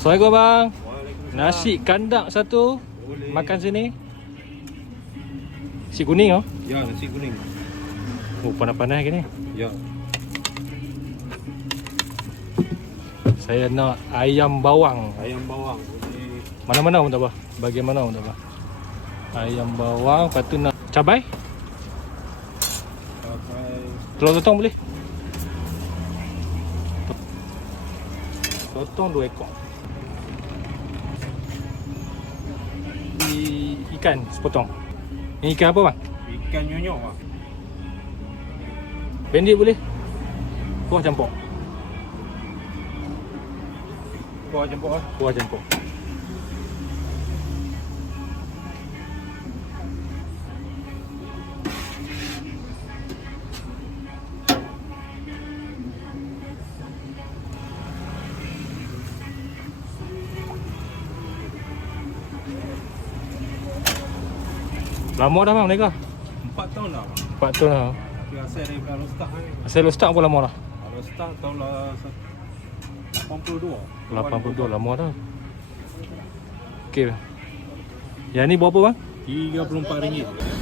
Assalamualaikum bang. Waalaikumsalam. Nasi kandak satu. Boleh. Makan sini. Nasi kuning oh. Ya, nasi kuning. Oh, panas-panas gini. Ya. Saya nak ayam bawang. Ayam bawang. Boleh. Mana-mana pun tak apa. Bagian mana pun tak apa. Ayam bawang, lepas tu nak cabai. Pakai Telur sotong boleh? Sotong 2 ekor. Ikan sepotong. Ini ikan apa bang? ikan nyonyok lah. Bandit boleh? Kuah campur. Kuah campur lah. Kuah campur. Lama dah bang mereka? 4 tahun dah. 4 tahun dah. Tapi asal daripada Rostak kan. Asal lo start pun lama dah. Rostak tahun lah 82. 82 lama dah. Okey. Yang ni berapa bang? RM34.